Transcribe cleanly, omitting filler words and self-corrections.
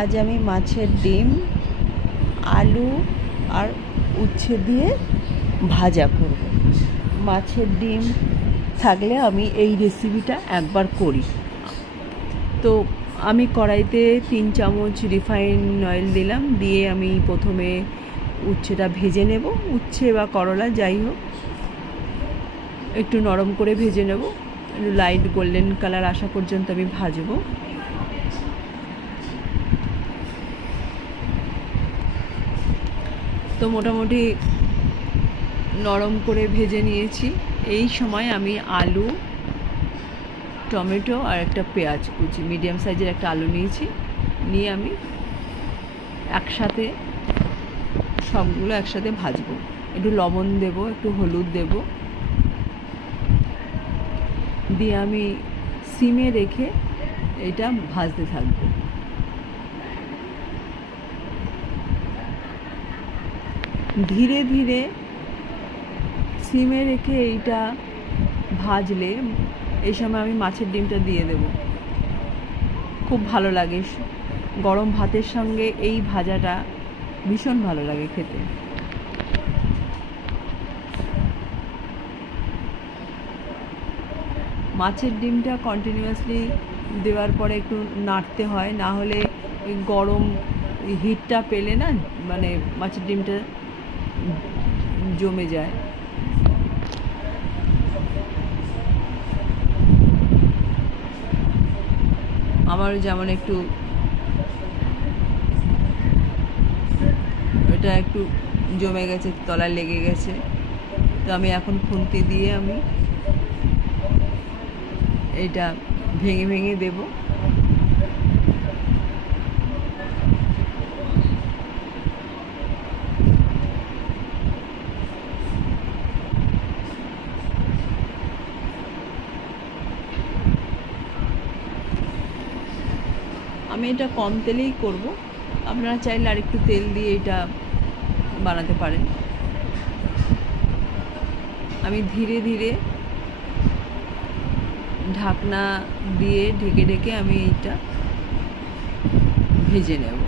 আজ আমি মাছের ডিম, আলু আর উচ্ছে দিয়ে ভাজা করব। মাছের ডিম থাকলে আমি এই রেসিপিটা একবার করি। তো আমি কড়াইতে 3 চামচ রিফাইন অয়েল দিলাম, দিয়ে আমি প্রথমে উচ্ছেটা ভেজে নেব। উচ্ছে বা করলা যাই হোক, একটু নরম করে ভেজে নেব, একটু লাইট গোল্ডেন কালার আসা পর্যন্ত আমি ভাজবো। তো মোটামুটি নরম করে ভেজে নিয়েছি। এই সময় আমি আলু, টমেটো আর একটা পেঁয়াজ কুচি, মিডিয়াম সাইজের একটা আলু নিয়েছি, নিয়ে আমি একসাথে সবগুলো একসাথে ভাজবো। একটু লবণ দেব, একটু হলুদ দেব, দিয়ে আমি সিমে রেখে এটা ভাজতে থাকবো। ধীরে ধীরে সিমে রেখে এইটা ভাজলে এই সময় আমি মাছের ডিমটা দিয়ে দেব। খুব ভালো লাগে, গরম ভাতের সঙ্গে এই ভাজাটা ভীষণ ভালো লাগে খেতে। মাছের ডিমটা কন্টিনিউয়াসলি দেওয়ার পরে একটু নাড়তে হয়, না হলে গরম হিটটা পেলে না মানে মাছের ডিমটা জমে যায়। আমার যেমন একটু এটা একটু জমে গেছে, তলায় লেগে গেছে, তো আমি এখন খুন্তি দিয়ে আমি এটা ভেঙে ভেঙে দেব। আমি এটা কম তেলেই করব, আপনারা চাইলে আর একটু তেল দিয়ে এটা বানাতে পারেন। আমি ধীরে ধীরে ঢাকনা দিয়ে ঢেকে ঢেকে আমি এইটা ভেজে নেব।